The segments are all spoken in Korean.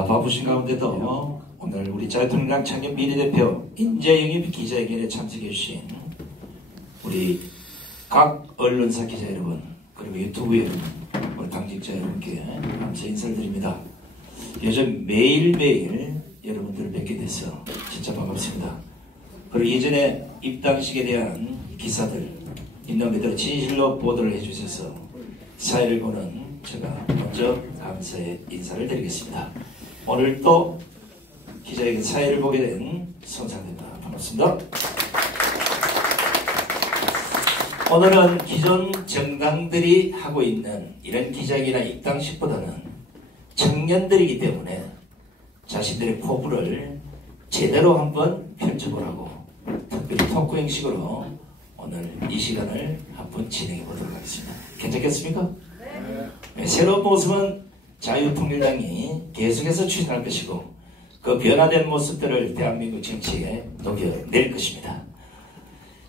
바쁘신 가운데도 오늘 우리 자유통일당 청년 비례대표 인재영입 기자회견에 참석해 주신 우리 각 언론사 기자 여러분, 그리고 유튜브 여러분, 우리 당직자 여러분께 감사 인사를 드립니다. 요즘 매일매일 여러분들을 뵙게 돼서 진짜 반갑습니다. 그리고 예전에 입당식에 대한 기사들 있는 그대로 진실로 보도를 해주셔서 사회를 보는 제가 먼저 감사의 인사를 드리겠습니다. 오늘 또 기자회견 사회를 보게 된 손상대입니다. 반갑습니다. 오늘은 기존 정당들이 하고 있는 이런 기자회견이나 입당식보다는 청년들이기 때문에 자신들의 포부를 제대로 한번 펼쳐보라고 특별히 토크 형식으로 오늘 이 시간을 한번 진행해 보도록 하겠습니다. 괜찮겠습니까? 네. 새로운 모습은 자유통일당이 계속해서 추진할 것이고 그 변화된 모습들을 대한민국 정치에 녹여낼 것입니다.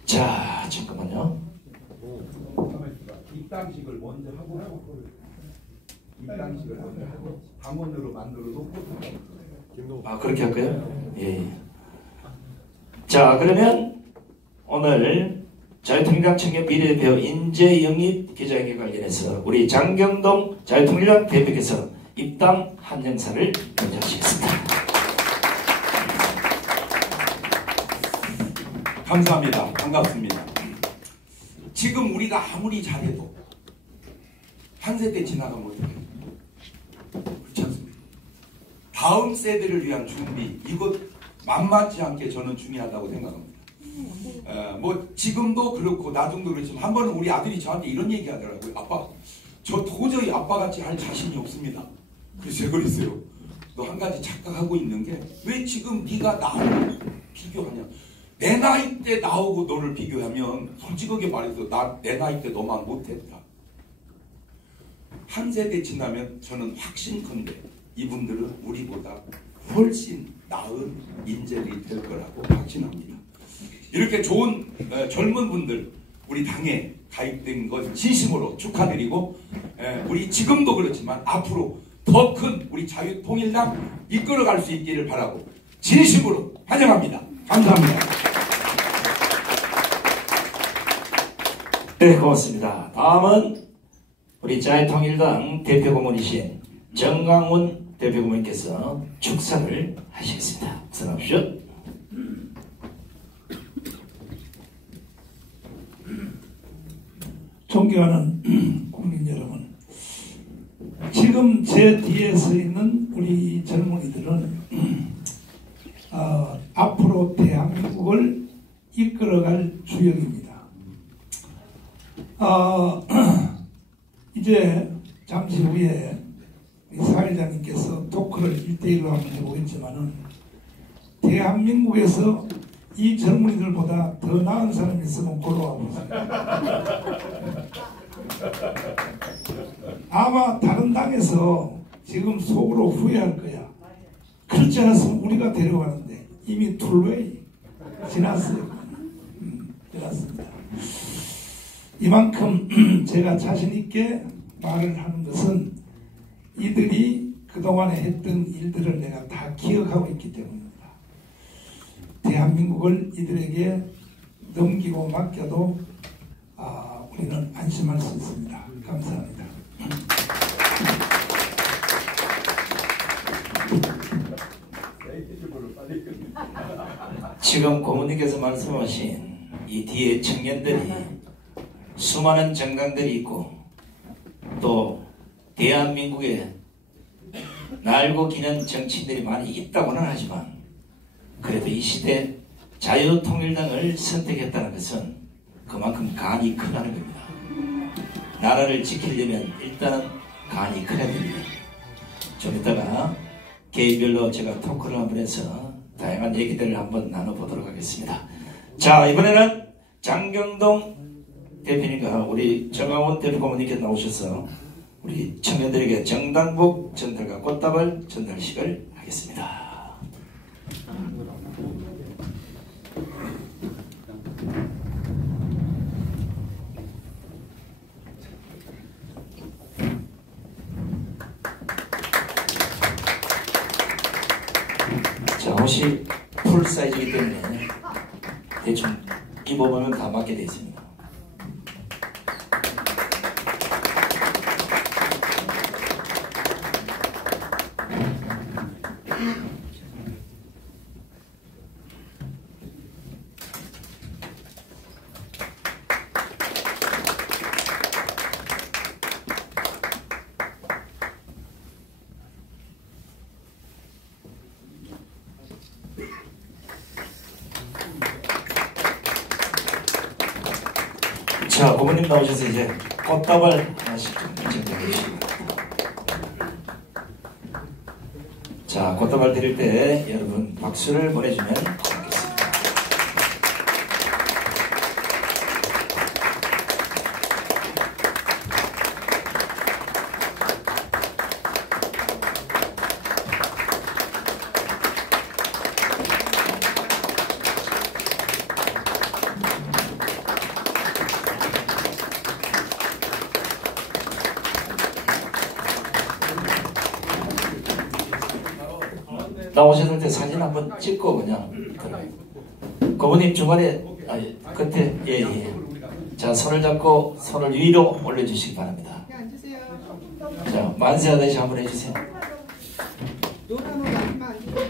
자, 잠깐만요. 입당식을 먼저 하고 입당식을 먼저 하고 당원으로 만들어 놓고 그렇게 할까요? 예. 자, 그러면 오늘 자유통일당 청년 비례대표 인재영입 기자회견 관련해서 우리 장경동 자유통일당 대표께서 입당 한영사를 먼저 하시겠습니다. 감사합니다. 반갑습니다. 지금 우리가 아무리 잘해도 한 세대 지나가면 어떡해요? 그렇지 않습니까? 다음 세대를 위한 준비, 이것 만만치 않게 저는 중요하다고 생각합니다. 뭐 지금도 그렇고 나중도 그렇지만 한 번은 우리 아들이 저한테 이런 얘기 하더라고요. 아빠, 저 도저히 아빠같이 할 자신이 없습니다. 그래서 제가 그랬어요. 너 한 가지 착각하고 있는 게 왜 지금 네가 나를 비교하냐. 내 나이 때 나오고 너를 비교하면 솔직하게 말해서 내 나이 때 너만 못했다. 한 세대 지나면 저는 확신컨대 이분들은 우리보다 훨씬 나은 인재들이 될 거라고 확신합니다. 이렇게 좋은 젊은 분들 우리 당에 가입된 것 진심으로 축하드리고 우리 지금도 그렇지만 앞으로 더 큰 우리 자유통일당 이끌어갈 수 있기를 바라고 진심으로 환영합니다. 감사합니다. 네, 고맙습니다. 다음은 우리 자유통일당 대표 고문이신 정강훈 대표 고문님께서 축사를 하시겠습니다. 수고하십시오. 존경하는 국민 여러분, 지금 제 뒤에 서 있는 우리 젊은이들은 앞으로 대한민국을 이끌어갈 주역입니다. 이제 잠시 후에 우리 사회자님께서 토크를 1대1로 한번 해보겠지만은 대한민국에서 이 젊은이들보다 더 나은 사람이 있으면 골라와 보세요. 아마 다른 당에서 지금 속으로 후회할 거야. 그렇지 않았으면 우리가 데려가는데 이미 툴웨이 지났어요. 지났습니다. 이만큼 제가 자신 있게 말을 하는 것은 이들이 그동안에 했던 일들을 내가 다 기억하고 있기 때문입니다. 대한민국을 이들에게 넘기고 맡겨도 우리는 안심할 수 있습니다. 감사합니다. 지금 고문님께서 말씀하신 이 뒤에 청년들이 수많은 정당들이 있고 또 대한민국에 날고 기는 정치인들이 많이 있다고는 하지만 그래도 이 시대 자유통일당을 선택했다는 것은 그만큼 간이 크다는 겁니다. 나라를 지키려면 일단은 간이 크야 됩니다. 좀 이따가 개인별로 제가 토크를 한번 해서 다양한 얘기들을 한번 나눠보도록 하겠습니다. 자, 이번에는 장경동 대표님과 우리 정강훈 대표 고문님께서 나오셔서 우리 청년들에게 정당복 전달과 꽃다발 전달식을 하겠습니다. 자, 옷이 풀 사이즈이기 때문에 대충 입어보면 다 맞게 되어 있습니다. 자, 고모님 나오셔서 이제 꽃다발 하나씩 좀 전달해 주시기 바랍니다. 자, 꽃다발 드릴 때 여러분 박수를 보내주면 고맙겠습니다. 나오셨을 때 사진 한번 찍고 그냥 고모님 중간에 아니 끝에 예. 자, 손을 잡고 손을 위로 올려주시기 바랍니다. 자, 만세하듯이 한번 해주세요. 노란옷 아줌마 앉으세요.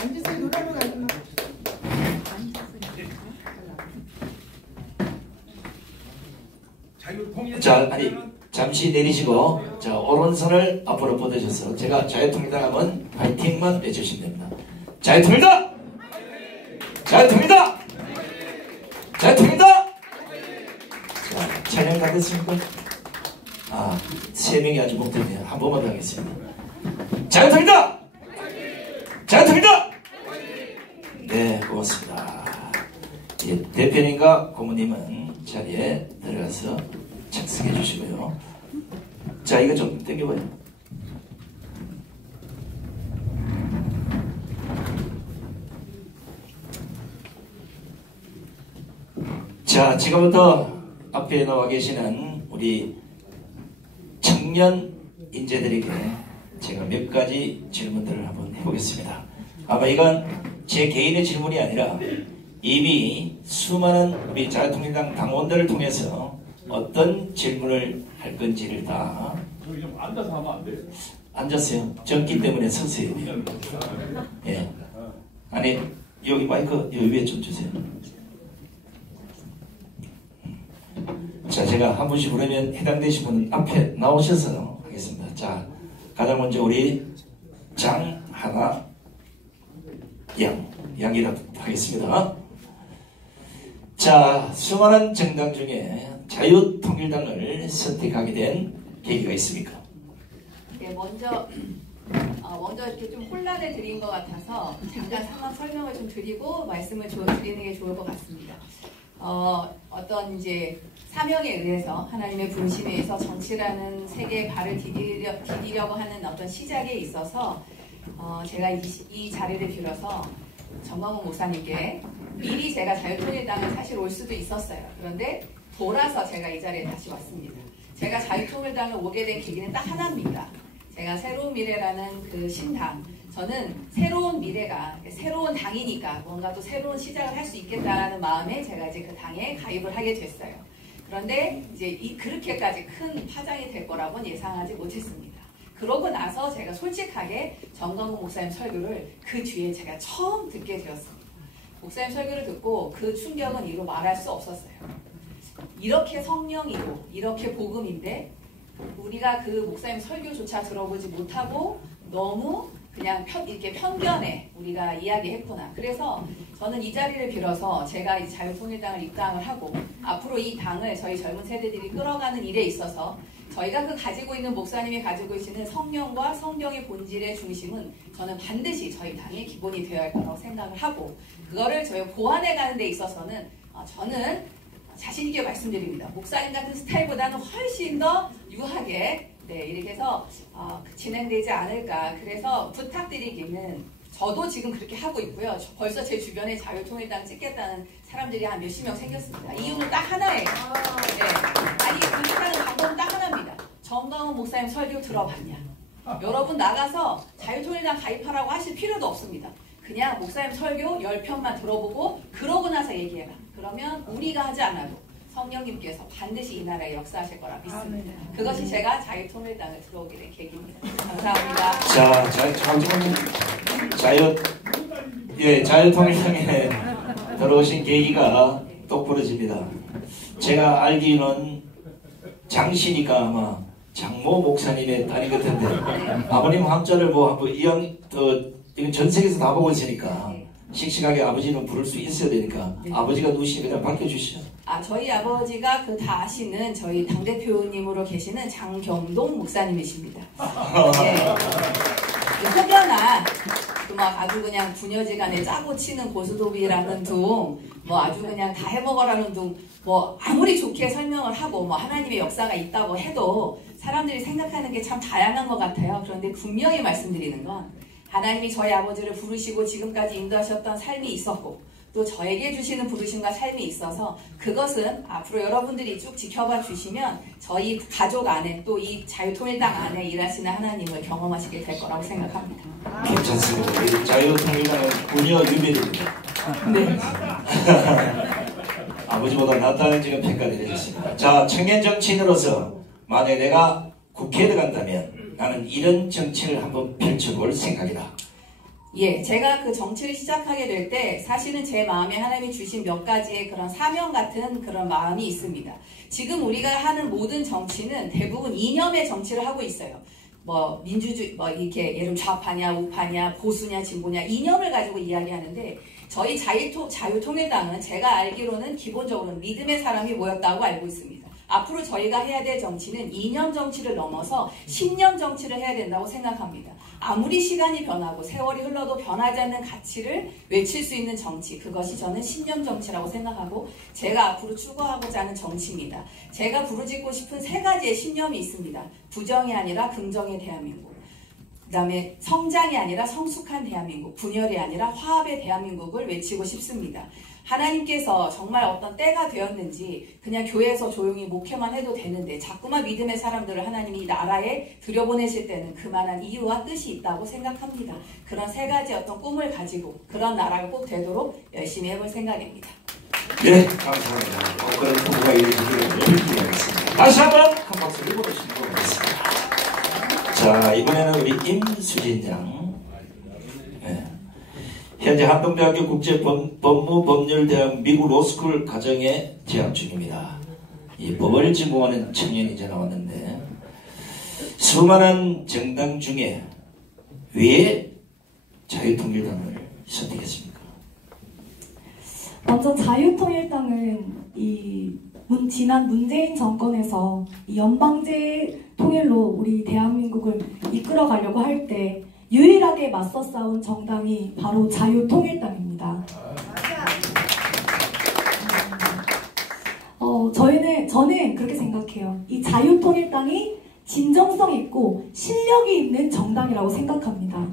앉으세요. 노란옷 아줌마. 자, 아니 잠시 내리시고 자, 오른손을 앞으로 뻗으셔서 제가 자유통일당 하면 파이팅만 외쳐주시면 됩니다. 자유통일당! 자유통일당! 자유통일당! 자, 촬영 다 됐습니까? 아, 3명이 아주 목표네요. 한 번만 더 하겠습니다. 자유통일당! 자유통일당! 네, 고맙습니다. 예, 대표님과 고모님은 자리에 들어가서 착석해 주시고요. 자, 이거 좀 당겨봐요. 자, 지금부터 앞에 나와 계시는 우리 청년 인재들에게 제가 몇 가지 질문들을 한번 해보겠습니다. 아마 이건 제 개인의 질문이 아니라 이미 수많은 우리 자유통일당 당원들을 통해서 어떤 질문을 할 건지를 다 저기 좀 앉아서 하면 안 돼요? 앉았어요. 적기 때문에 서세요. 예. 아니 여기 마이크 여기 위에 좀 주세요. 자, 제가 한 분씩 부르면 해당되신 분 앞에 나오셔서 하겠습니다. 자, 가장 먼저 우리 장하나 양이라고 하겠습니다. 자, 수많은 정당 중에 자유통일당을 선택하게 된 계기가 있습니까? 네, 먼저 이렇게 좀 혼란을 드린 것 같아서 잠깐 상황 설명을 좀 드리고 말씀을 드리는 게 좋을 것 같습니다. 어떤 이제 사명에 의해서 하나님의 부르심에 의해서 정치라는 세계에 발을 디디려고 하는 어떤 시작에 있어서 제가 이 자리를 빌어서 정광훈 목사님께 미리 제가 자유통일당을 사실 올 수도 있었어요. 그런데 돌아서 제가 이 자리에 다시 왔습니다. 제가 자유통일당을 오게 된 계기는 딱 하나입니다. 제가 새로운 미래라는 그 신당, 저는 새로운 미래가 새로운 당이니까 뭔가 또 새로운 시작을 할 수 있겠다라는 마음에 제가 이제 그 당에 가입을 하게 됐어요. 그런데 이제 그렇게까지 큰 파장이 될 거라고는 예상하지 못했습니다. 그러고 나서 제가 솔직하게 정광훈 목사님 설교를 그 뒤에 제가 처음 듣게 되었습니다. 목사님 설교를 듣고 그 충격은 이루 말할 수 없었어요. 이렇게 성령이고 이렇게 복음인데 우리가 그 목사님 설교조차 들어보지 못하고 너무 그냥 이렇게 편견에 우리가 이야기했구나. 그래서 저는 이 자리를 빌어서 제가 이 자유통일당을 입당을 하고 앞으로 이 당을 저희 젊은 세대들이 끌어가는 일에 있어서 저희가 그 가지고 있는 목사님이 가지고 계시는 성령과 성경의 본질의 중심은 저는 반드시 저희 당의 기본이 되어야 할 거라고 생각을 하고 그거를 저희 보완해 가는 데 있어서는 저는 자신 있게 말씀드립니다. 목사님 같은 스타일보다는 훨씬 더 유하게 이렇게 해서 진행되지 않을까. 그래서 부탁드리기는 저도 지금 그렇게 하고 있고요. 벌써 제 주변에 자유통일당 찍겠다는 사람들이 한 몇십 명 생겼습니다. 이유는 딱 하나예요. 네. 아니 그렇게 하는 방법은 딱 하나입니다. 정광훈 목사님 설교 들어봤냐? 여러분 나가서 자유통일당 가입하라고 하실 필요도 없습니다. 그냥 목사님 설교 10편만 들어보고 그러고 나서 얘기해라. 그러면 우리가 하지 않아도 성령님께서 반드시 이 나라에 역사하실 거라 믿습니다. 그것이 제가 자유통일당을 들어오게 된 계기입니다. 감사합니다. 자, 자유통일당에 들어오신 계기가 똑부러집니다. 제가 알기로는 장씨니까 아마 장모 목사님의 딸이 같은데 아버님 함자를 뭐 한번 이건 전 세계에서 다 보고 있으니까 씩씩하게 아버지는 부를 수 있어야 되니까 아버지가 누구시니 그냥 밝혀주시죠. 저희 아버지가 그 다 아시는 저희 당대표님으로 계시는 장경동 목사님이십니다. 흡연한 막 아주 그냥 부녀지간에 짜고 치는 고스톱이라는 둥, 뭐 아주 그냥 다 해먹어라는 둥, 뭐 아무리 좋게 설명을 하고 뭐 하나님의 역사가 있다고 해도 사람들이 생각하는 게 참 다양한 것 같아요. 그런데 분명히 말씀드리는 건 하나님이 저희 아버지를 부르시고 지금까지 인도하셨던 삶이 있었고 또 저에게 주시는 부르심과 삶이 있어서 그것은 앞으로 여러분들이 쭉 지켜봐 주시면 저희 가족 안에 또 이 자유통일당 안에 일하시는 하나님을 경험하시게 될 거라고 생각합니다. 괜찮습니다. 이 자유통일당은 부녀 유배입니다. 네. 아버지보다 낫다는 지금 평가가 내려졌습니다. 자, 청년 정치인으로서 만약에 내가 국회에 들어간다면 나는 이런 정치를 한번 펼쳐볼 생각이다. 예, 제가 그 정치를 시작하게 될 때 사실은 제 마음에 하나님이 주신 몇 가지의 그런 사명 같은 그런 마음이 있습니다. 지금 우리가 하는 모든 정치는 대부분 이념의 정치를 하고 있어요. 뭐 민주주의, 뭐 이렇게 예를 좌파냐 우파냐 보수냐 진보냐 이념을 가지고 이야기하는데 저희 자유통일당은 제가 알기로는 기본적으로 믿음의 사람이 모였다고 알고 있습니다. 앞으로 저희가 해야 될 정치는 이념 정치를 넘어서 신념 정치를 해야 된다고 생각합니다. 아무리 시간이 변하고 세월이 흘러도 변하지 않는 가치를 외칠 수 있는 정치, 그것이 저는 신념 정치라고 생각하고 제가 앞으로 추구하고자 하는 정치입니다. 제가 부르짖고 싶은 3가지의 신념이 있습니다. 부정이 아니라 긍정의 대한민국, 그 다음에 성장이 아니라 성숙한 대한민국, 분열이 아니라 화합의 대한민국을 외치고 싶습니다. 하나님께서 정말 어떤 때가 되었는지 그냥 교회에서 조용히 목회만 해도 되는데 자꾸만 믿음의 사람들을 하나님이 이 나라에 들여보내실 때는 그만한 이유와 뜻이 있다고 생각합니다. 그런 3가지 어떤 꿈을 가지고 그런 나라가 꼭 되도록 열심히 해볼 생각입니다. 네, 감사합니다. 그런 부부가 이루어지기를 기대하겠습니다. 다시 한번 큰 박수를 보내주시기 바랍니다. 자, 이번에는 우리 임수진 양. 현재 한동대학교 국제법무법률대학 미국 로스쿨 과정에 재학 중입니다. 이 법을 전공하는 청년이 이제 나왔는데 수많은 정당 중에 왜 자유통일당을 선택했습니까? 먼저 자유통일당은 지난 문재인 정권에서 이 연방제 통일로 우리 대한민국을 이끌어가려고 할 때 유일하게 맞서 싸운 정당이 바로 자유통일당입니다. 저는 그렇게 생각해요. 이 자유통일당이 진정성 있고 실력이 있는 정당이라고 생각합니다.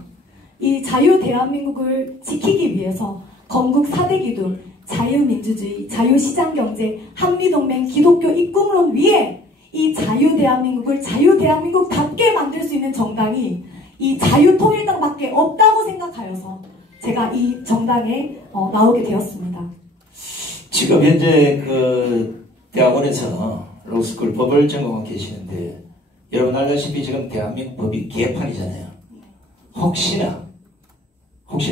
이 자유 대한민국을 지키기 위해서 건국 4대 기둥, 자유민주주의, 자유시장경제, 한미동맹, 기독교 입국론 위에 이 자유 대한민국답게 만들 수 있는 정당이 이 자유통일당밖에 없다고 생각하여서 제가 이 정당에 나오게 되었습니다. 지금 현재 그 대학원에서 로스쿨 법을 전공하고 계시는데 여러분 알다시피 지금 대한민국 법이 개판이잖아요. 혹시나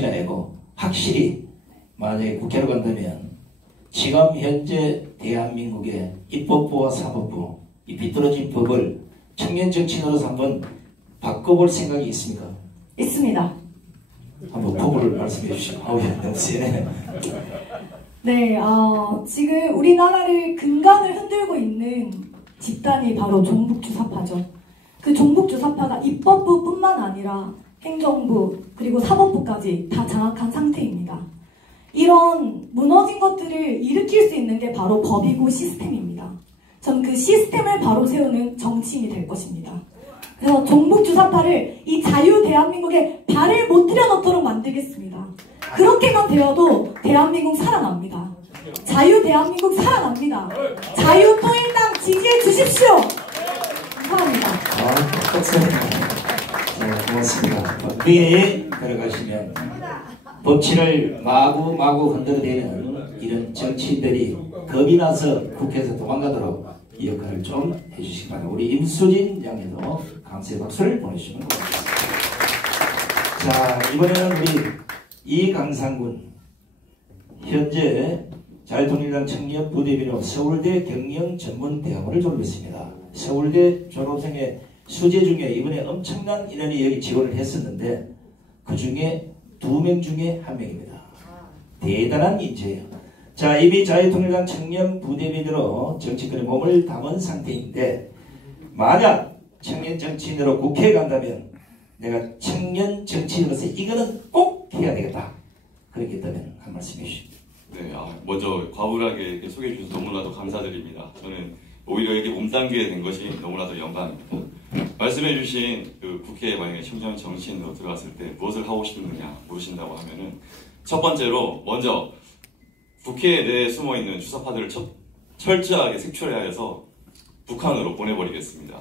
내고 확실히 만약에 국회로 간다면 지금 현재 대한민국의 입법부와 사법부 이 비뚤어진 법을 청년 정치인으로서 한번 바꿔볼 생각이 있습니까? 있습니다. 한번 법을 말씀해 주시죠. 아우, 너무 세네. 네, 지금 우리나라를 근간을 흔들고 있는 집단이 바로 종북주사파죠. 그 종북주사파가 입법부뿐만 아니라 행정부 그리고 사법부까지 다 장악한 상태입니다. 이런 무너진 것들을 일으킬 수 있는 게 바로 법이고 시스템입니다. 전 그 시스템을 바로 세우는 정치인이 될 것입니다. 그래서 종북주사파를 이 자유 대한민국에 발을 못 들여놓도록 만들겠습니다. 그렇게만 되어도 대한민국 살아납니다. 자유 대한민국 살아납니다. 자유통일당 지지해 주십시오. 감사합니다. 고맙습니다. 법회에 들어가시면 법치를 마구마구 흔들어대는 이런 정치인들이 겁이 나서 국회에서 도망가도록 이 역할을 좀 해주시기 바랍니다. 우리 임수진 양에도 감사의 박수를 보내주시면 고맙습니다. 자, 이번에는 우리 이강상군 현재 자유통일당 청년 부대비로 서울대 경영전문대학원을 졸업했습니다. 서울대 졸업생의 수재 중에 이번에 엄청난 인원이 여기 지원을 했었는데 그 중에 2명 중에 1명입니다. 대단한 인재예요. 자, 이미 자유통일당 청년 부대비로 정치권에 몸을 담은 상태인데 만약 청년 정치인으로 국회에 간다면 내가 청년 정치인으로서 이거는 꼭 해야 되겠다. 그렇게 있다면 한 말씀 해주십시오. 네, 먼저 과분하게 이렇게 소개해 주셔서 너무나도 감사드립니다. 저는 오히려 이렇게 몸담게 된 것이 너무나도 영광입니다. 말씀해 주신 그 국회에 만약에 청년 정치인으로 들어갔을 때 무엇을 하고 싶느냐 물으신다고 하면은 첫 번째로 먼저 국회 내에 숨어있는 주사파들을 철저하게 색출하여서 북한으로 보내버리겠습니다.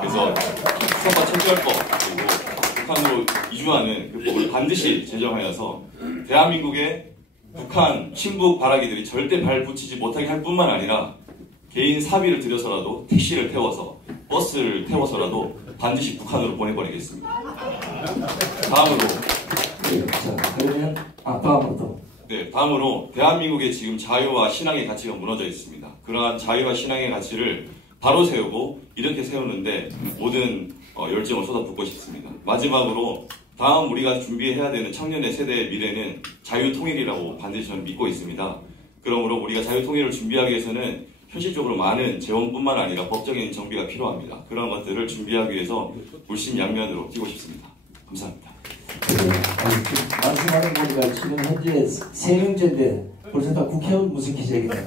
그래서 주사파 척결법 그리고 북한으로 이주하는 그 법을 반드시 제정하여서 대한민국의 북한 친북 발아기들이 절대 발 붙이지 못하게 할 뿐만 아니라 개인 사비를 들여서라도 택시를 태워서 버스를 태워서라도 반드시 북한으로 보내버리겠습니다. 다음으로 자, 그러면 다음으로 네, 다음으로 대한민국의 지금 자유와 신앙의 가치가 무너져 있습니다. 그러한 자유와 신앙의 가치를 바로 세우고 이렇게 세우는데 모든 열정을 쏟아붓고 싶습니다. 마지막으로 다음 우리가 준비해야 되는 청년의 세대의 미래는 자유통일이라고 반드시 저는 믿고 있습니다. 그러므로 우리가 자유통일을 준비하기 위해서는 현실적으로 많은 재원뿐만 아니라 법적인 정비가 필요합니다. 그런 것들을 준비하기 위해서 물심양면으로 뛰고 싶습니다. 감사합니다. 말씀하는 거니까 지금 현재 3명째인데 벌써 다 국회의원 무슨 기자이네요.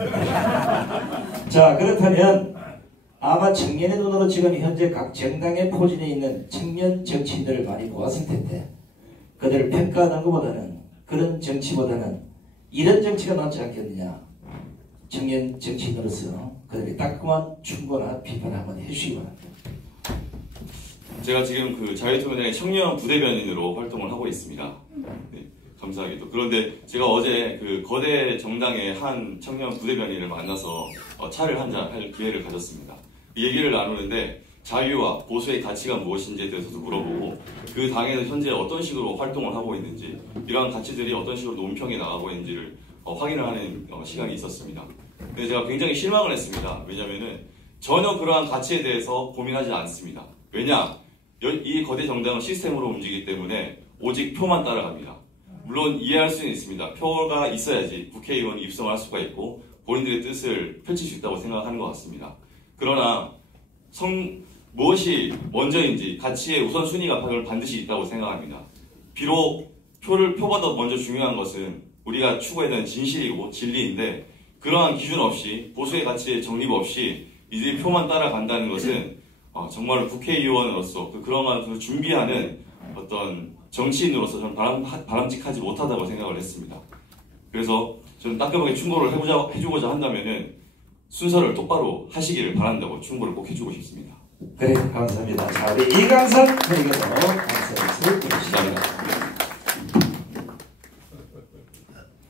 자, 그렇다면 아마 청년의 눈으로 지금 현재 각 정당의 포진에 있는 청년 정치인들을 많이 보았을 텐데 그들을 평가하는 것보다는 그런 정치보다는 이런 정치가 낫지 않겠느냐. 청년 정치인으로서 그들이 따끔한 충고나 비판을 한번 해주시기 바랍니다. 제가 지금 그 자유통일당의 청년 부대변인으로 활동을 하고 있습니다. 네, 감사하게도. 그런데 제가 어제 그 거대 정당의 한 청년 부대변인을 만나서 차를 한잔 할 기회를 가졌습니다. 이 얘기를 나누는데 자유와 보수의 가치가 무엇인지에 대해서도 물어보고 그 당에서 현재 어떤 식으로 활동을 하고 있는지 이러한 가치들이 어떤 식으로 논평에 나가고 있는지를 확인을 하는 시간이 있었습니다. 근데 제가 굉장히 실망을 했습니다. 왜냐면은 전혀 그러한 가치에 대해서 고민하지 않습니다. 왜냐? 이 거대 정당은 시스템으로 움직이기 때문에 오직 표만 따라갑니다. 물론 이해할 수는 있습니다. 표가 있어야지 국회의원이 입성할 수가 있고 본인들의 뜻을 펼칠 수 있다고 생각하는 것 같습니다. 그러나 무엇이 먼저인지 가치의 우선순위가 반드시 있다고 생각합니다. 비록 표보다 먼저 중요한 것은 우리가 추구해야 진실이고 진리인데 그러한 기준 없이 보수의 가치의 정립 없이 이들이 표만 따라간다는 것은 정말로 국회의원으로서 그러한 것을 준비하는 어떤 정치인으로서 저는 바람직하지 못하다고 생각을 했습니다. 그래서 저는 따끔하게 충고를 해주고자 한다면은 순서를 똑바로 하시기를 바란다고 충고를 꼭 해주고 싶습니다. 그래, 감사합니다. 자, 우리 이강선 선생님께서 감사를 드리겠습니다.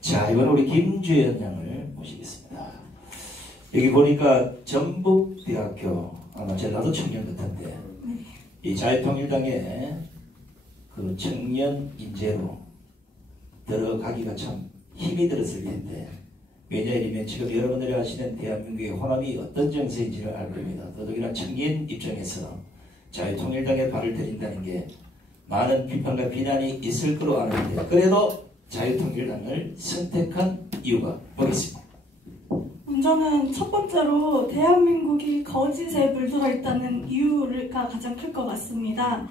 자, 이번 우리 김주현 양을 모시겠습니다. 여기 보니까 전북대학교 아마 나도 청년 같은데 이 자유통일당의 그 청년 인재로 들어가기가 참 힘이 들었을 텐데 왜냐하면 지금 여러분들이 아시는 대한민국의 호남이 어떤 정세인지를 알 겁니다. 더더욱이나 청년 입장에서 자유통일당에 발을 들인다는 게 많은 비판과 비난이 있을 거로 아는데 그래도 자유통일당을 선택한 이유가 뭐겠습니까? 저는 첫 번째로 대한민국이 거짓에 물들어 있다는 이유가 가장 클 것 같습니다.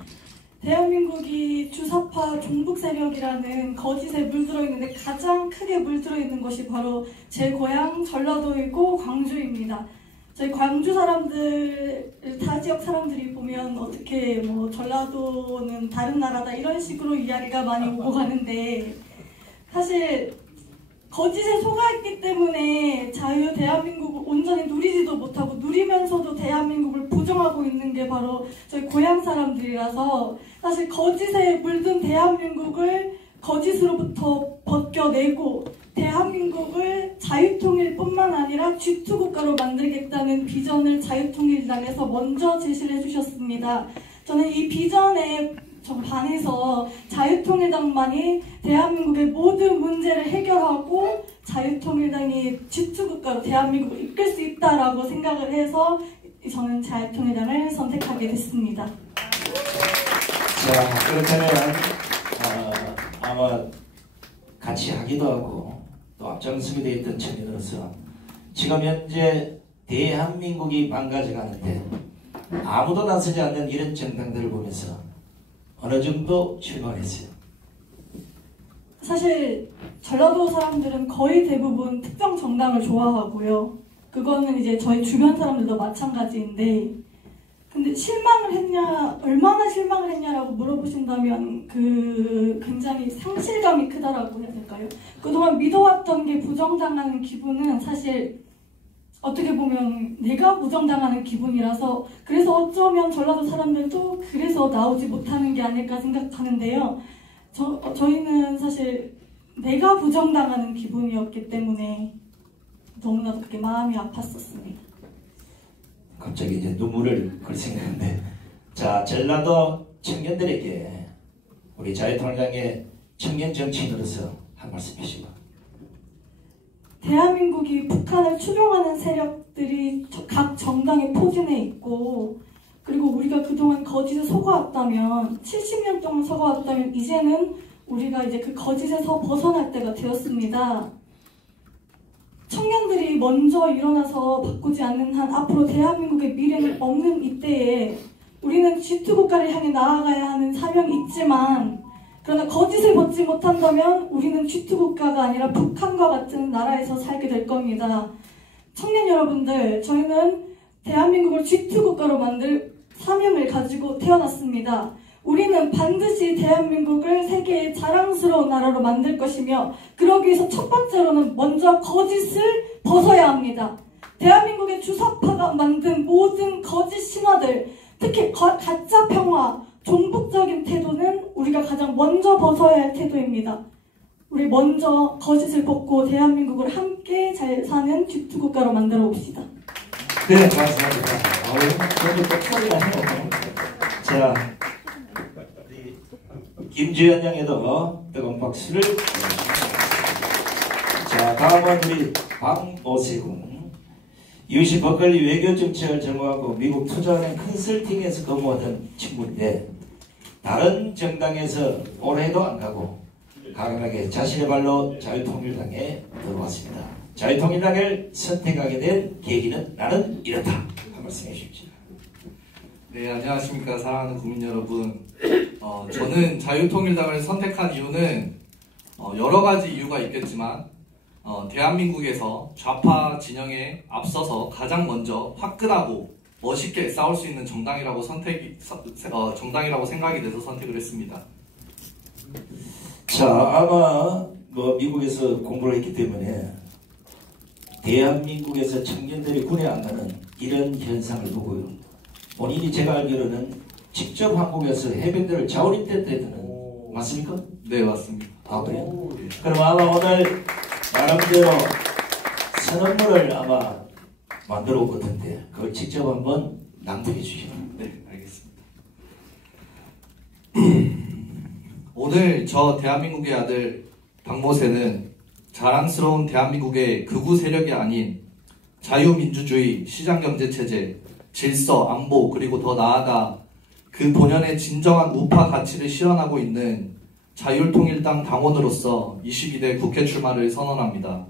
대한민국이 주사파 종북 세력이라는 거짓에 물들어 있는데 가장 크게 물들어 있는 것이 바로 제 고향 전라도이고 광주입니다. 저희 광주 사람들, 타 지역 사람들이 보면 어떻게 전라도는 다른 나라다 이런 식으로 이야기가 많이 오고 가는데 사실 거짓에 속아있기 때문에 자유 대한민국을 온전히 누리지도 못하고 누리면서도 대한민국을 부정하고 있는 게 바로 저희 고향 사람들이라서 사실 거짓에 물든 대한민국을 거짓으로부터 벗겨내고 대한민국을 자유통일뿐만 아니라 G2 국가로 만들겠다는 비전을 자유통일당에서 먼저 제시를 해주셨습니다. 저는 이 비전에 좀 반해서 자유통일당만이 대한민국의 모든 문제를 해결하고 자유통일당이 G2 국가로 대한민국을 이끌 수 있다라고 생각을 해서 저는 자유통일당을 선택하게 됐습니다. 자, 그렇다면 아마 같이 하기도 하고 또 앞장서게 되어 있던 청년으로서 지금 현재 대한민국이 망가져 가는데 아무도 나서지 않는 이런 정당들을 보면서 어느 정도 실망했어요. 사실 전라도 사람들은 거의 대부분 특정 정당을 좋아하고요. 그거는 이제 저희 주변 사람들도 마찬가지인데, 근데 실망을 했냐, 얼마나 실망을 했냐라고 물어보신다면 굉장히 상실감이 크다라고 해야 될까요? 그동안 믿어왔던 게 부정당하는 기분은 사실 어떻게 보면 내가 부정당하는 기분이라서, 그래서 어쩌면 전라도 사람들도 그래서 나오지 못하는 게 아닐까 생각하는데요. 저희는 사실 내가 부정당하는 기분이었기 때문에 너무나도 그게 마음이 아팠었습니다. 갑자기 이제 눈물을 글썽이는데, 자, 전라도 청년들에게 우리 자유통일당의 청년 정치인으로서 한 말씀 해주시고. 대한민국이 북한을 추종하는 세력들이 각 정당에 포진해 있고, 그리고 우리가 그동안 거짓에 속아왔다면, 70년 동안 속아왔다면 이제는 우리가 이제 그 거짓에서 벗어날 때가 되었습니다. 청년들이 먼저 일어나서 바꾸지 않는 한 앞으로 대한민국의 미래는 없는 이때에 우리는 G2 국가를 향해 나아가야 하는 사명이 있지만, 그러나 거짓을 벗지 못한다면 우리는 G2 국가가 아니라 북한과 같은 나라에서 살게 될 겁니다. 청년 여러분들, 저희는 대한민국을 G2 국가로 만들 사명을 가지고 태어났습니다. 우리는 반드시 대한민국을 세계의 자랑스러운 나라로 만들 것이며, 그러기 위해서 첫 번째로는 먼저 거짓을 벗어야 합니다. 대한민국의 주사파가 만든 모든 거짓 신화들, 특히 가짜 평화, 종북적인 태도는 우리가 가장 먼저 벗어야 할 태도입니다. 우리 먼저 거짓을 벗고 대한민국을 함께 잘 사는 G2 국가로 만들어 봅시다. 네, 감사합니다. 저도 똑소리가 해요. 자, 김주현 양에도 뜨거운 박수를 보내주십니다. 자, 다음은 우리 박오세군. 유시 버클리 외교정책을 전공하고 미국 투자은행 컨설팅에서 근무하던 친구인데, 다른 정당에서 올해도 안 가고 강하게 자신의 발로 자유통일당에 들어왔습니다. 자유통일당을 선택하게 된 계기는 나는 이렇다. 한 말씀 해주십시오. 네, 안녕하십니까 사랑하는 국민 여러분. 저는 자유통일당을 선택한 이유는 여러 가지 이유가 있겠지만, 대한민국에서 좌파 진영에 앞서서 가장 먼저 화끈하고 멋있게 싸울 수 있는 정당이라고 생각이 돼서 선택을 했습니다. 자, 아마 미국에서 공부를 했기 때문에 대한민국에서 청년들이 군에 안 가는 이런 현상을 보고요. 본인이 제가 알기로는 직접 한국에서 해병대를 자원입대했다는 맞습니까? 네, 맞습니다. 아, 그래요? 그럼 아마 오늘 나름대로 선언문을 아마 만들어 올 것 같은데 그걸 직접 한번 낭독해 주시죠. 네, 알겠습니다. 오늘 저 대한민국의 아들 박모세는 자랑스러운 대한민국의 극우 세력이 아닌 자유민주주의, 시장경제체제, 질서, 안보, 그리고 더 나아가 그 본연의 진정한 우파 가치를 실현하고 있는 자유통일당 당원으로서 22대 국회 출마를 선언합니다.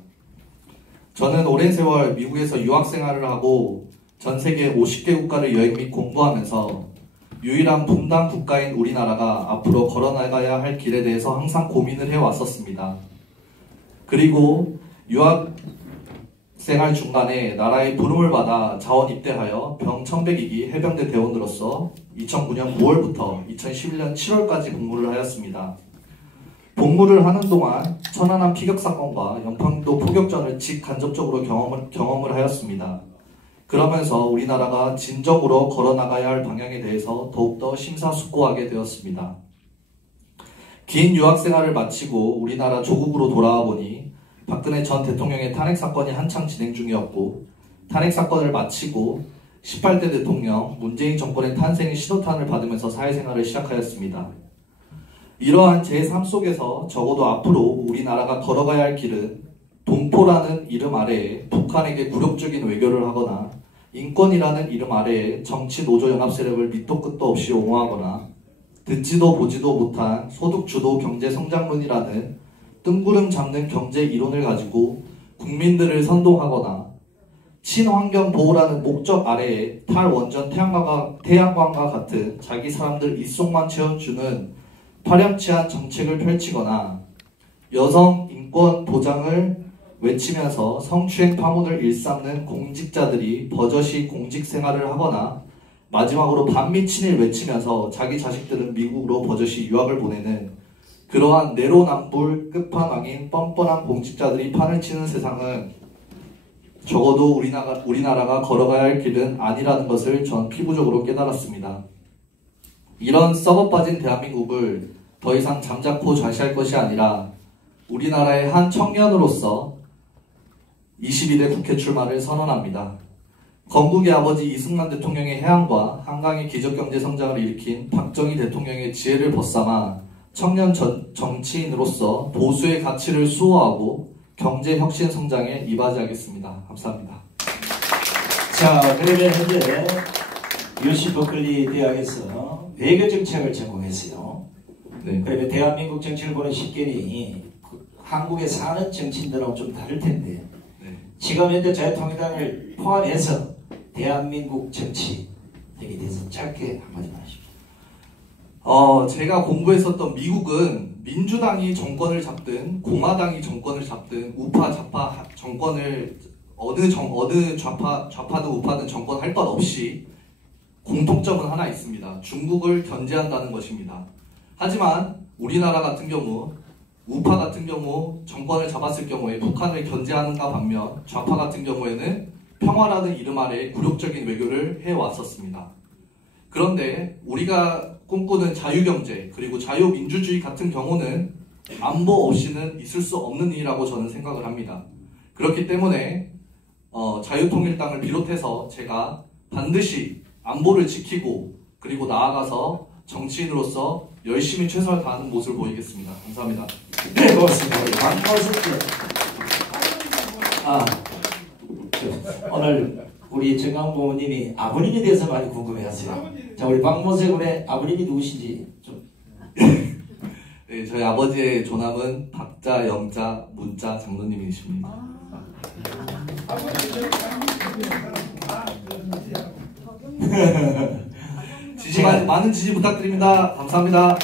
저는 오랜 세월 미국에서 유학생활을 하고 전 세계 50개 국가를 여행 및 공부하면서 유일한 분단 국가인 우리나라가 앞으로 걸어나가야 할 길에 대해서 항상 고민을 해왔었습니다. 그리고 유학생활 중간에 나라의 부름을 받아 자원 입대하여 병1102기 해병대 대원으로서 2009년 9월부터 2011년 7월까지 복무를 하였습니다. 복무를 하는 동안 천안함 피격 사건과 연평도 포격전을 직간접적으로 경험을 하였습니다. 그러면서 우리나라가 진정으로 걸어나가야 할 방향에 대해서 더욱더 심사숙고하게 되었습니다. 긴 유학생활을 마치고 우리나라 조국으로 돌아와 보니 박근혜 전 대통령의 탄핵사건이 한창 진행 중이었고, 탄핵사건을 마치고 18대 대통령 문재인 정권의 탄생의 신호탄을 받으면서 사회생활을 시작하였습니다. 이러한 제 삶 속에서 적어도 앞으로 우리나라가 걸어가야 할 길은 동포라는 이름 아래에 북한에게 굴욕적인 외교를 하거나 인권이라는 이름 아래에 정치 노조 연합 세력을 밑도 끝도 없이 옹호하거나 듣지도 보지도 못한 소득주도 경제성장론이라는 뜬구름 잡는 경제 이론을 가지고 국민들을 선동하거나 친환경 보호라는 목적 아래에 탈원전 태양광과 같은 자기 사람들 입속만 채워주는 파렴치한 정책을 펼치거나 여성 인권 보장을 외치면서 성추행 파문을 일삼는 공직자들이 버젓이 공직 생활을 하거나 마지막으로 반미친일 외치면서 자기 자식들은 미국으로 버젓이 유학을 보내는 그러한 내로남불 끝판왕인 뻔뻔한 공직자들이 판을 치는 세상은 적어도 우리나라가 걸어가야 할 길은 아니라는 것을 전 피부적으로 깨달았습니다. 이런 썩어빠진 대한민국을 더 이상 잠자코 좌시할 것이 아니라 우리나라의 한 청년으로서 22대 국회 출마를 선언합니다. 건국의 아버지 이승만 대통령의 해안과 한강의 기적경제 성장을 일으킨 박정희 대통령의 지혜를 벗삼아 청년 정치인으로서 보수의 가치를 수호하고 경제 혁신 성장에 이바지하겠습니다. 감사합니다. 자, 그러면 현재 UC 버클리 대학에서 외교 정책을 전공했어요. 네. 그러면 대한민국 정치를 보는 식견이 한국에 사는 정치인들하고 좀 다를 텐데, 네. 지금 현재 자유통일당을 포함해서 대한민국 정치에 대해서 짧게 한마디만 하십시오. 제가 공부했었던 미국은 민주당이 정권을 잡든 공화당이 정권을 잡든 우파 좌파 정권을 어느 좌파든 우파든 정권 할 것 없이 공통점은 하나 있습니다. 중국을 견제한다는 것입니다. 하지만 우리나라 같은 경우 우파 같은 경우 정권을 잡았을 경우에 북한을 견제하는가 반면 좌파 같은 경우에는 평화라는 이름 아래 굴욕적인 외교를 해왔었습니다. 그런데 우리가 꿈꾸는 자유경제 그리고 자유민주주의 같은 경우는 안보 없이는 있을 수 없는 일이라고 저는 생각을 합니다. 그렇기 때문에 자유통일당을 비롯해서 제가 반드시 안보를 지키고 그리고 나아가서 정치인으로서 열심히 최선을 다하는 모습을 보이겠습니다. 감사합니다. 네, 고맙습니다. 박모습 오늘 우리 정강 부모님이 아버님에 대해서 많이 궁금해하세요. 자, 우리 박모세 군의 아버님이 누구신지 좀. 네, 저희 아버지의 조남은 박자, 영자, 문자 장로님이십니다. 많은 지지 부탁드립니다. 감사합니다.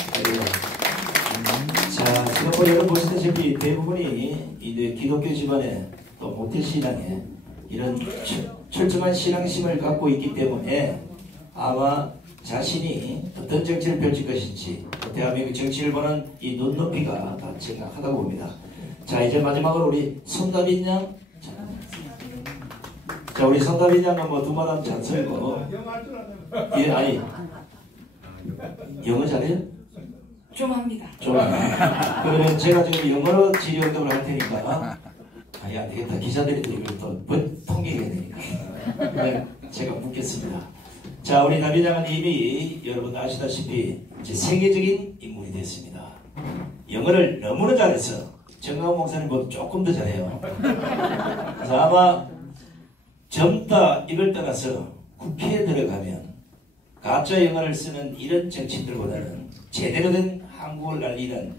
자, 지금 여러분 보시다시피 대부분이 이제 기독교 집안에 또 모태신앙에 이런 철저한 신앙심을 갖고 있기 때문에 아마 자신이 어떤 정치를 펼칠 것인지 대한민국 정치를 보는 이 눈높이가 다 정확하다고 봅니다. 자, 이제 마지막으로 우리 손다빈 양. 자, 우리 손다빈 양은 뭐 두말하면 잘 설고. 예, 아니. 영어 잘해요? 좀 합니다. 좀. 그러면 제가 지금 영어로 질의응답을 할 테니까. 아니, 안 되겠다. 기자들이 이걸 또 통계해야 되니까. 네, 제가 묻겠습니다. 자, 우리 다빈 양은 이미 여러분 아시다시피 이제 세계적인 인물이 됐습니다. 영어를 너무나 잘해서 정강훈 목사님보다 조금 더 잘해요. 그래서 아마 젊다 이걸 떠나서 국회에 들어가면 가짜 영어를 쓰는 이런 정치인들보다는 제대로 된 한국을 날리는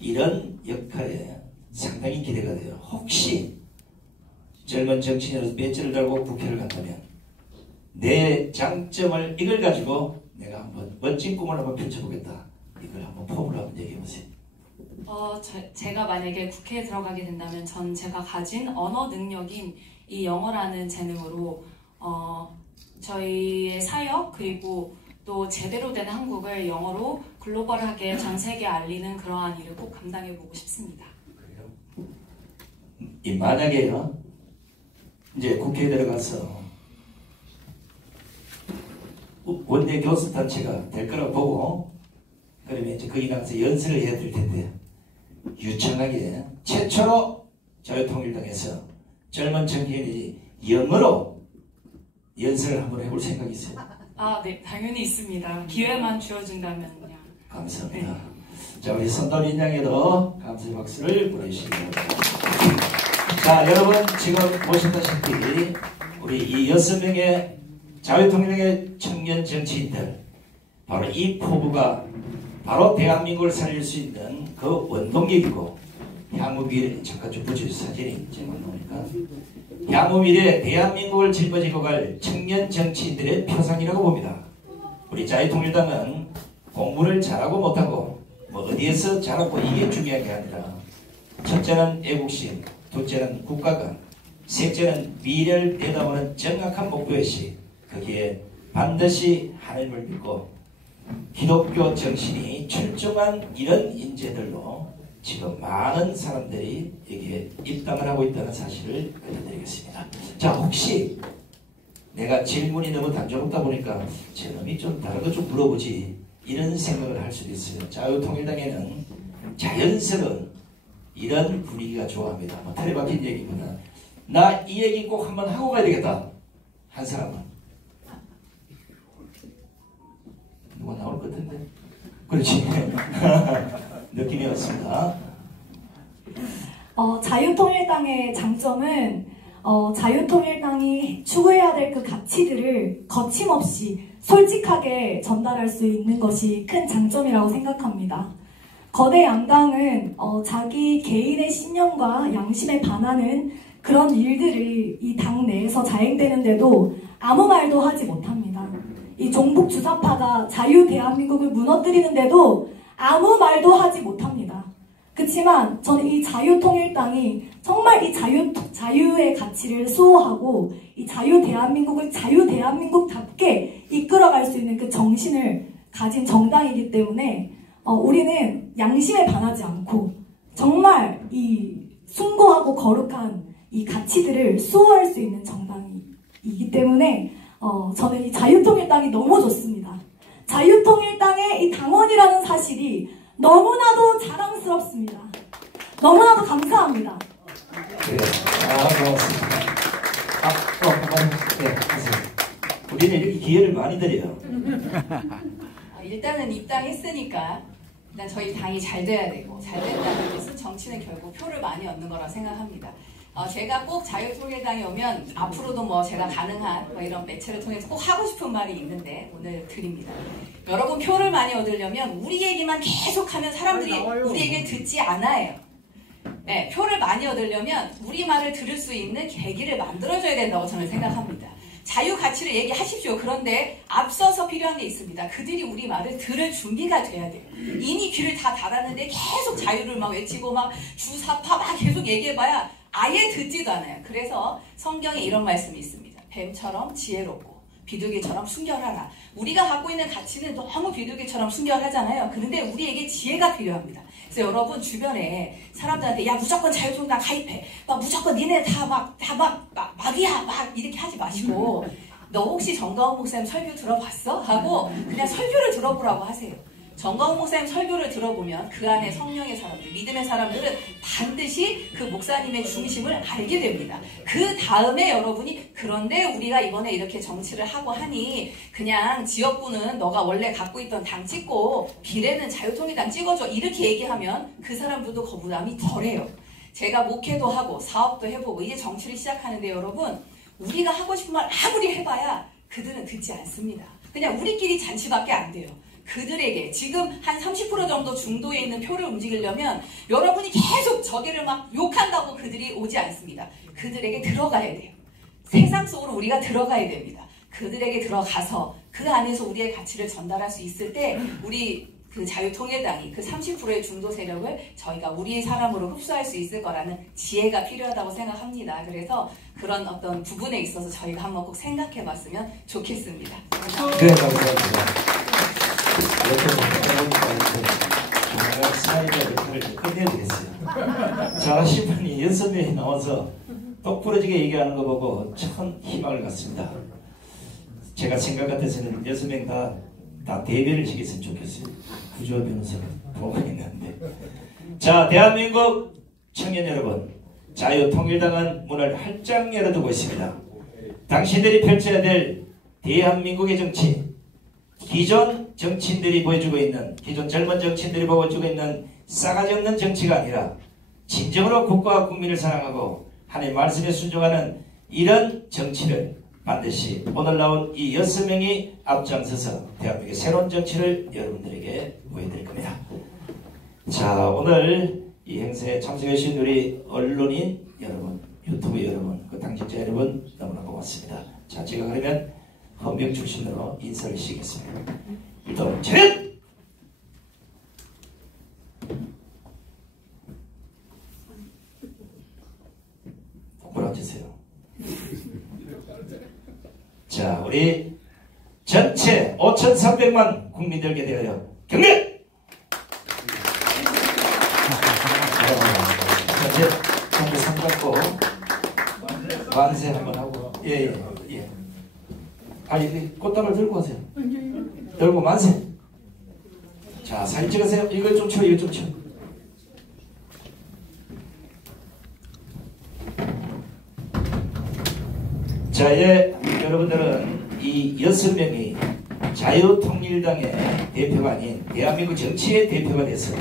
이런 역할에 상당히 기대가 돼요. 혹시 젊은 정치인으로서 배지를 달고 국회를 간다면 내 장점을 이걸 가지고 내가 한번 멋진 꿈을 한번 펼쳐보겠다. 이걸 한번 포부를 한번 얘기해보세요. 제가 만약에 국회에 들어가게 된다면 전 제가 가진 언어 능력인 이 영어라는 재능으로 저희의 사역 그리고 또 제대로 된 한국을 영어로 글로벌하게 전 세계에 알리는 그러한 일을 꼭 감당해보고 싶습니다. 이 만약에요, 이제 국회에 들어가서 원내 교수 단체가 될 거라고 보고, 그러면 이제 거기 가서 연설을 해야 될 텐데, 유창하게 최초로 자유통일당에서 젊은 청년이 영어로 연설을 한번 해볼 생각이 있어요. 아, 네, 당연히 있습니다. 기회만 주어진다면요. 감사합니다. 네. 자, 우리 선돌인 양에도 감사의 박수를 보내주시기 바랍니다. 자, 여러분 지금 보셨다시피 우리 이 6명의 자유통일당의 청년 정치인들, 바로 이 포부가 바로 대한민국을 살릴 수 있는 그 원동력이고, 향후 미래, 잠깐 좀 붙여주세요. 사진이 지금 나오니까. 향후 미래 대한민국을 짊어지고 갈 청년 정치인들의 표상이라고 봅니다. 우리 자유통일당은 공부를 잘하고 못하고 뭐 어디에서 잘하고 이게 중요한 게 아니라, 첫째는 애국심, 둘째는 국가관, 셋째는 미래를 내다보는 정확한 목표의식, 거기에 반드시 하나님을 믿고 기독교 정신이 출중한 이런 인재들로 지금 많은 사람들이 여기에 입당을 하고 있다는 사실을 알려드리겠습니다. 자, 혹시 내가 질문이 너무 단조롭다 보니까 저놈이 좀 다른 거 좀 물어보지, 이런 생각을 할 수도 있어요. 자유통일당에는 자연스러운 이런 분위기가 좋아합니다. 뭐 틀에 박힌 얘기구나. 나 이 얘기 꼭 한번 하고 가야 되겠다 한 사람은 누가 나올 것 같은데? 그렇지. 느낌이 왔습니다. 자유통일당의 장점은 자유통일당이 추구해야 될 그 가치들을 거침없이 솔직하게 전달할 수 있는 것이 큰 장점이라고 생각합니다. 거대 양당은 자기 개인의 신념과 양심에 반하는 그런 일들이 이 당 내에서 자행되는데도 아무 말도 하지 못합니다. 이 종북 주사파가 자유 대한민국을 무너뜨리는데도 아무 말도 하지 못합니다. 그렇지만 저는 이 자유통일당이 정말 이 자유의 가치를 수호하고 이 자유 대한민국을 자유 대한민국답게 이끌어갈 수 있는 그 정신을 가진 정당이기 때문에 우리는 양심에 반하지 않고 정말 이 숭고하고 거룩한 이 가치들을 수호할 수 있는 정당이기 때문에 저는 이 자유통일당이 너무 좋습니다. 자유통일당의 이 당원이라는 사실이 너무나도 자랑스럽습니다. 너무나도 감사합니다. 그래요. 고맙습니다. 또 한번 하세요. 우리는 이렇게 기회를 많이 드려요. 일단은 입당했으니까 일단 저희 당이 잘 돼야 되고, 잘 된다는 것은 정치는 결국 표를 많이 얻는 거라고 생각합니다. 제가 꼭 자유통일당에 오면 앞으로도 뭐 제가 가능한 뭐 이런 매체를 통해서 꼭 하고 싶은 말이 있는데 오늘 드립니다. 여러분 표를 많이 얻으려면 우리 얘기만 계속하면 사람들이 우리 얘기를 듣지 않아요. 네, 표를 많이 얻으려면 우리 말을 들을 수 있는 계기를 만들어줘야 된다고 저는 생각합니다. 자유 가치를 얘기하십시오. 그런데 앞서서 필요한 게 있습니다. 그들이 우리 말을 들을 준비가 돼야 돼요. 이미 귀를 다 닫았는데 계속 자유를 막 외치고 막 주사파 막 계속 얘기해봐야 아예 듣지도 않아요. 그래서 성경에 이런 말씀이 있습니다. 뱀처럼 지혜롭고 비둘기처럼 순결하라. 우리가 갖고 있는 가치는 너무 비둘기처럼 순결하잖아요. 그런데 우리에게 지혜가 필요합니다. 그래서 여러분 주변에 사람들한테 야 무조건 자유통일당 가입해. 막 무조건 니네 다 막이야 막 이렇게 하지 마시고 너 혹시 정가훈 목사님 설교 들어봤어? 하고 그냥 설교를 들어보라고 하세요. 정가훈 목사님 설교를 들어보면 그 안에 성령의 사람들, 믿음의 사람들은 반드시 그 목사님의 중심을 알게 됩니다. 그 다음에 여러분이 그런데 우리가 이번에 이렇게 정치를 하고 하니 그냥 지역구는 너가 원래 갖고 있던 당 찍고 비례는 자유통일당 찍어줘 이렇게 얘기하면 그 사람들도 거부감이 덜해요. 제가 목회도 하고 사업도 해보고 이제 정치를 시작하는데 여러분 우리가 하고 싶은 말 아무리 해봐야 그들은 듣지 않습니다. 그냥 우리끼리 잔치밖에 안 돼요. 그들에게 지금 한 30% 정도 중도에 있는 표를 움직이려면 여러분이 계속 저기를 막 욕한다고 그들이 오지 않습니다. 그들에게 들어가야 돼요. 세상 속으로 우리가 들어가야 됩니다. 그들에게 들어가서 그 안에서 우리의 가치를 전달할 수 있을 때 우리 그 자유통일당이 그 30%의 중도 세력을 저희가 우리의 사람으로 흡수할 수 있을 거라는 지혜가 필요하다고 생각합니다. 그래서 그런 어떤 부분에 있어서 저희가 한번 꼭 생각해 봤으면 좋겠습니다. 네, 감사합니다. 조만간 사회자 역할을 끝내야 되겠어요. 잘하신 분이 6명이 나와서 똑부러지게 얘기하는 거 보고 참 희망을 갖습니다. 제가 생각 같아서는 6명 다 대변을 시켰으면 좋겠어요. 구조 변호사가 보고 있는데. 자, 대한민국 청년 여러분, 자유통일당은 문을 활짝 열어두고 있습니다. 당신들이 펼쳐야 될 대한민국의 정치, 기존 정치인들이 보여주고 있는, 기존 젊은 정치인들이 보여주고 있는 싸가지 없는 정치가 아니라 진정으로 국가와 국민을 사랑하고 하나님의 말씀에 순종하는 이런 정치를 반드시 오늘 나온 이 6명이 앞장서서 대한민국의 새로운 정치를 여러분들에게 보여드릴 겁니다. 자, 오늘 이 행사에 참석해 주신 우리 언론인 여러분, 유튜브 여러분, 그 당직자 여러분 너무나 고맙습니다. 자, 제가 그러면 헌병 출신으로 인사를 시키겠습니다. 일단 차렷! 똑바로 앉으세요. 자, 우리 전체 5,300만 국민들께 대하여 경례! 이제 전부 손잡고 만세 한번 하고, 예. 아니, 꽃다발 들고 오세요. 들고 만세. 자, 사진 찍으세요. 이거 좀 쳐, 이거 좀 쳐. 자, 여러분들은 이 6명이 자유통일당의 대표가 아닌 대한민국 정치의 대표가 돼서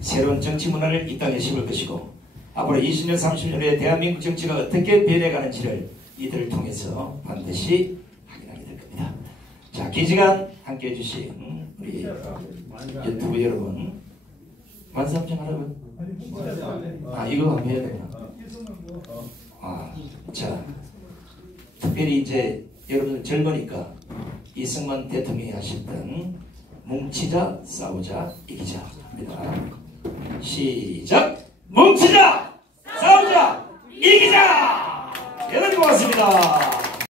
새로운 정치 문화를 이 땅에 심을 것이고, 앞으로 20년, 30년 후에 대한민국 정치가 어떻게 변해가는지를 이들을 통해서 반드시 확인하게 될 겁니다. 자, 기지간 함께 해주신 우리 유튜브 여러분, 만세 한번 하라고요? 아, 이거 한번 해야 되구나. 자, 특별히 이제 여러분들 젊으니까 이승만 대통령이 하셨던 뭉치자, 싸우자, 이기자 합니다. 시작! 뭉치자! 싸우자! 이기자! 여러분 고맙습니다.